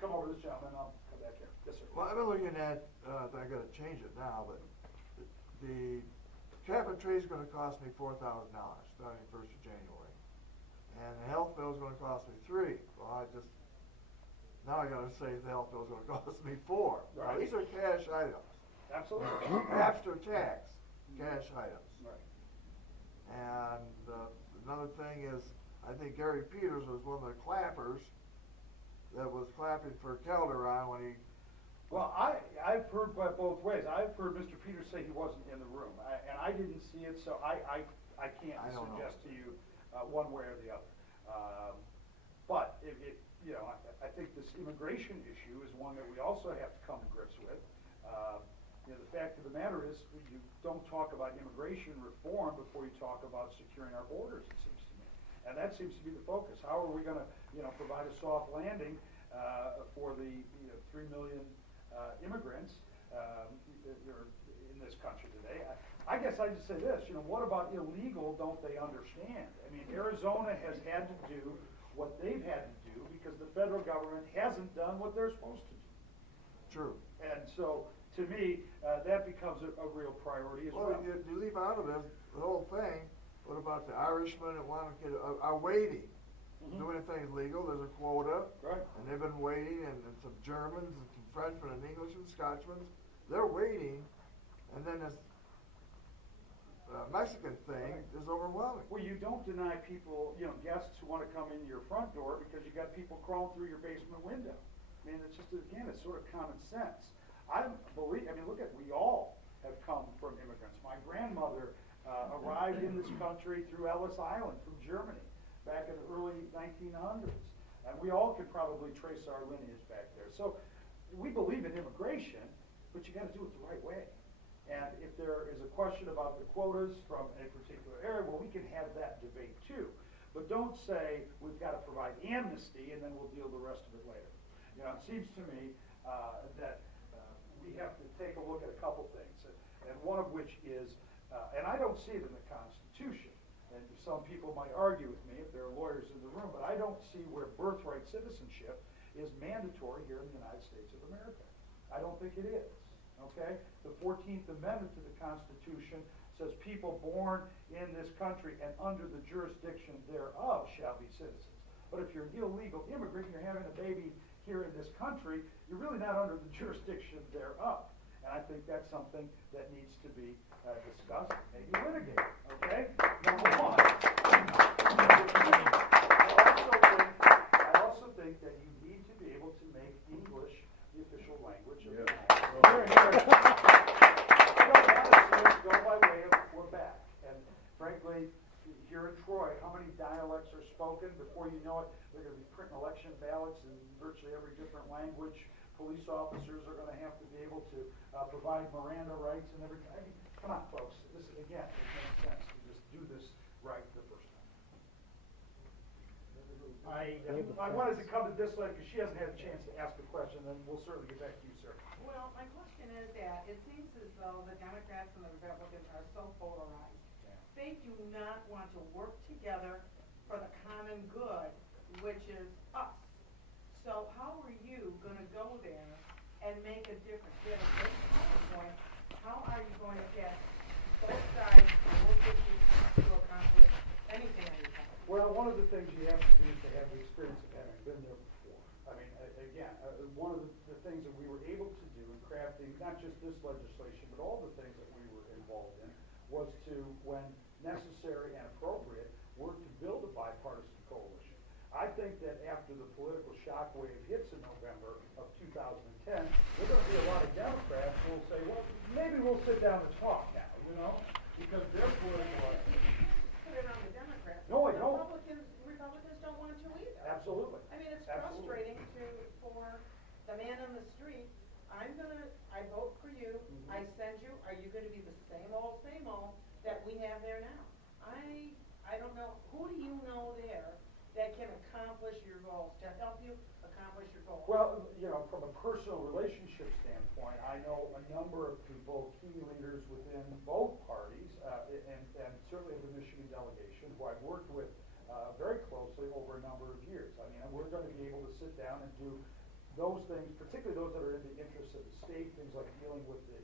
come over to this gentleman, I'll come back here. Yes, sir. Well, I've been looking at, I gotta change it now, but the cap and trade is gonna cost me $4,000 starting 1st of January. And the health bill is gonna cost me $3. Well, now I gotta say the health bill is gonna cost me $4. Now, Right. these are cash items. Absolutely. After tax, cash items. Right. And another thing is, I think Gary Peters was one of the clappers that was clapping for Calderon when he. Well, I've heard by both ways. I've heard Mr. Peters say he wasn't in the room, and I didn't see it, so I can't don't know. suggest to you one way or the other. But I think this immigration issue is one that we also have to come to grips with. The fact of the matter is, you don't talk about immigration reform before you talk about securing our borders, it seems to me. And that seems to be the focus. How are we going to, provide a soft landing for the 3 million immigrants in this country today? I guess I just say this. What about illegal? Don't they understand? I mean, Arizona has had to do what they've had to do because the federal government hasn't done what they're supposed to do. True. And so, to me, that becomes a real priority as well. Well, you leave out of this the whole thing. What about the Irishmen that want to get are waiting? Doing things legal. There's a quota, Right. and they've been waiting, and some Germans, and some Frenchmen, and English, and Scotchmen. They're waiting, and then this Mexican thing is overwhelming. Well, you don't deny people, guests who want to come in your front door because you got people crawling through your basement window. I mean, it's just, again, it's sort of common sense. Look at, we all have come from immigrants. My grandmother arrived in this country through Ellis Island from Germany back in the early 1900s. And we all could probably trace our lineage back there. So we believe in immigration, but you got to do it the right way. And if there is a question about the quotas from a particular area, well, we can have that debate too. But don't say we've got to provide amnesty and then we'll deal the rest of it later. It seems to me that we have to take a look at a couple things, and one of which is, and I don't see it in the Constitution, and some people might argue with me if there are lawyers in the room, but I don't see where birthright citizenship is mandatory here in the United States of America. I don't think it is, okay? The 14th Amendment to the Constitution says people born in this country and under the jurisdiction thereof shall be citizens. But if you're an illegal immigrant and you're having a baby here in this country, you're really not under the jurisdiction thereof. And I think that's something that needs to be discussed, maybe litigated, okay? Number one. I also think that you need to be able to make English the official language of the country. Go by way of Quebec. And frankly, here in Troy, how many dialects are spoken? Before you know it, they're going to be printing election ballots in virtually every different language. Police officers are going to have to be able to provide Miranda rights and everything. I mean, come on, folks. This is, again, it makes sense to just do this right the first time. I wanted to come to this lady because she hasn't had a chance to ask a question, and we'll certainly get back to you, sir. Well, my question is that it seems as though the Democrats and the Republicans are so polarized. Yeah. They do not want to work together for the common good, which is us. So how are you going to go there and make a difference? You have a great PowerPoint. How are you going to get both sides to work with you to accomplish anything on your side? Well, one of the things you have to do is to have the experience of having been there before. I mean, again, one of the things that we were able to do in crafting not just this legislation, but all the things that we were involved in, was to, when necessary and appropriate, work to build a bipartisan coalition. I think that after the political shockwave hits in November of 2010, there are going to be a lot of Democrats who will say, well, maybe we'll sit down and talk now, because their political... Put it on the Democrats. No, I don't. Republicans don't want to either. Absolutely. I mean, it's Absolutely. frustrating for the man on the street. I vote for you. Mm-hmm. I send you. Are you going to be the same old that we have there now? I don't know. Who do you know there that can accomplish your goals, to help you accomplish your goals? Well, from a personal relationship standpoint, I know a number of people, key leaders within both parties, and certainly the Michigan delegation, who I've worked with very closely over a number of years. I mean, we're going to be able to sit down and do those things, particularly those that are in the interest of the state, things like dealing with the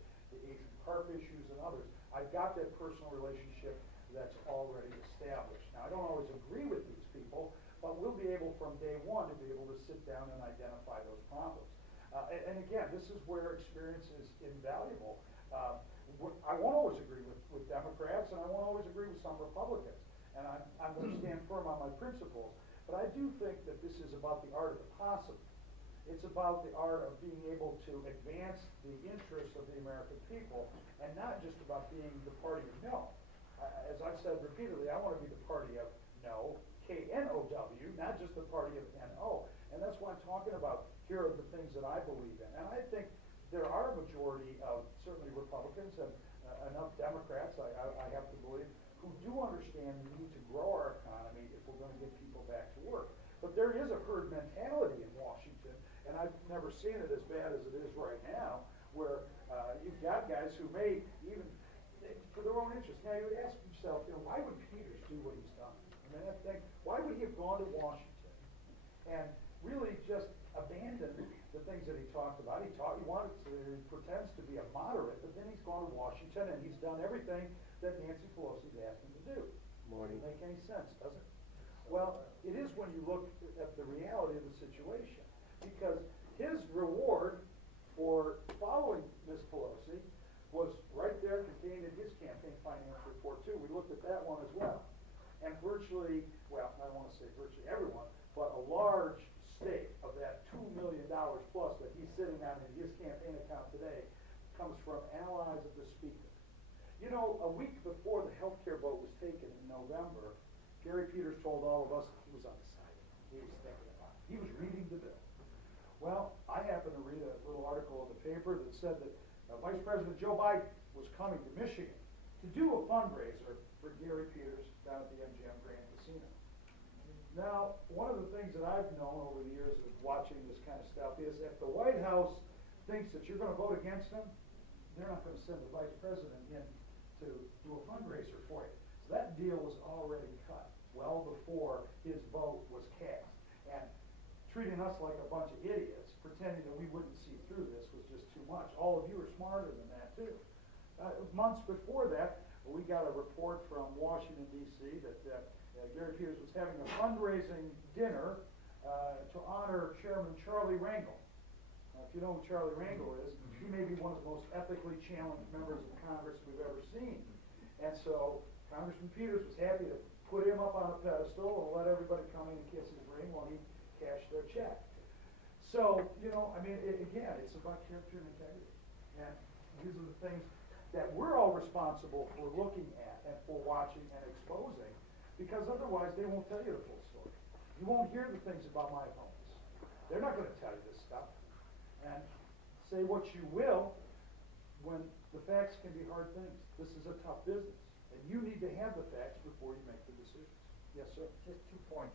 Asian carp issues and others, I've got that personal relationship that's already established. Now, I don't always agree with these people, but we'll be able from day one to be able to sit down and identify those problems. And again, this is where experience is invaluable. I won't always agree with Democrats, and I won't always agree with some Republicans. And I'm going to stand firm on my principles. But I do think that this is about the art of the possible. It's about the art of being able to advance the interests of the American people, and not just about being the party of no. As I've said repeatedly, I want to be the party of no, K-N-O-W, not just the party of N-O. And that's why I'm talking about here are the things that I believe in. And I think there are a majority of certainly Republicans and enough Democrats, I have to believe, who do understand the need to grow our economy if we're going to get people back to work. But there is a herd mentality in Washington, and I've never seen it as bad as it is right now, where you've got guys who may even, for their own interest. Now you would ask yourself, why would Peters do what he's done? I mean, why would he have gone to Washington and really just abandoned the things that he talked about? He pretends to be a moderate, but then he's gone to Washington and he's done everything that Nancy Pelosi's asked him to do. Morning. Doesn't make any sense, does it? Well, it is when you look at the reality of the situation, because his reward for following Ms. Pelosi was right there contained in his campaign finance report too. We looked at that one as well. And virtually, well, I don't want to say virtually everyone, but a large stake of that $2 million plus that he's sitting on in his campaign account today comes from allies of the speaker. You know, a week before the health care vote was taken in November, Gary Peters told all of us he was undecided. He was thinking about it. He was reading the bill. Well, I happened to read a little article in the paper that said that Vice President Joe Biden was coming to Michigan to do a fundraiser for Gary Peters down at the MGM Grand Casino. Now, one of the things that I've known over the years of watching this kind of stuff is if the White House thinks that you're going to vote against them, they're not going to send the Vice President in to do a fundraiser for you. So that deal was already cut well before his vote was cast. And treating us like a bunch of idiots, pretending that we wouldn't see through this was just too much. All of you are smarter than that too. Months before that, we got a report from Washington, D.C. that Gary Peters was having a fundraising dinner to honor Chairman Charlie Rangel. If you know who Charlie Rangel is, he may be one of the most ethically challenged members of Congress we've ever seen. And so Congressman Peters was happy to put him up on a pedestal and let everybody come in and kiss his ring while he cashed their check. So, I mean, again, it's about character and integrity. And these are the things that we're all responsible for looking at and for watching and exposing, because otherwise they won't tell you the full story. You won't hear the things about my opponents. They're not going to tell you this stuff. And say what you will, when the facts can be hard things. This is a tough business, and you need to have the facts before you make the decisions. Yes, sir? Just 2 points.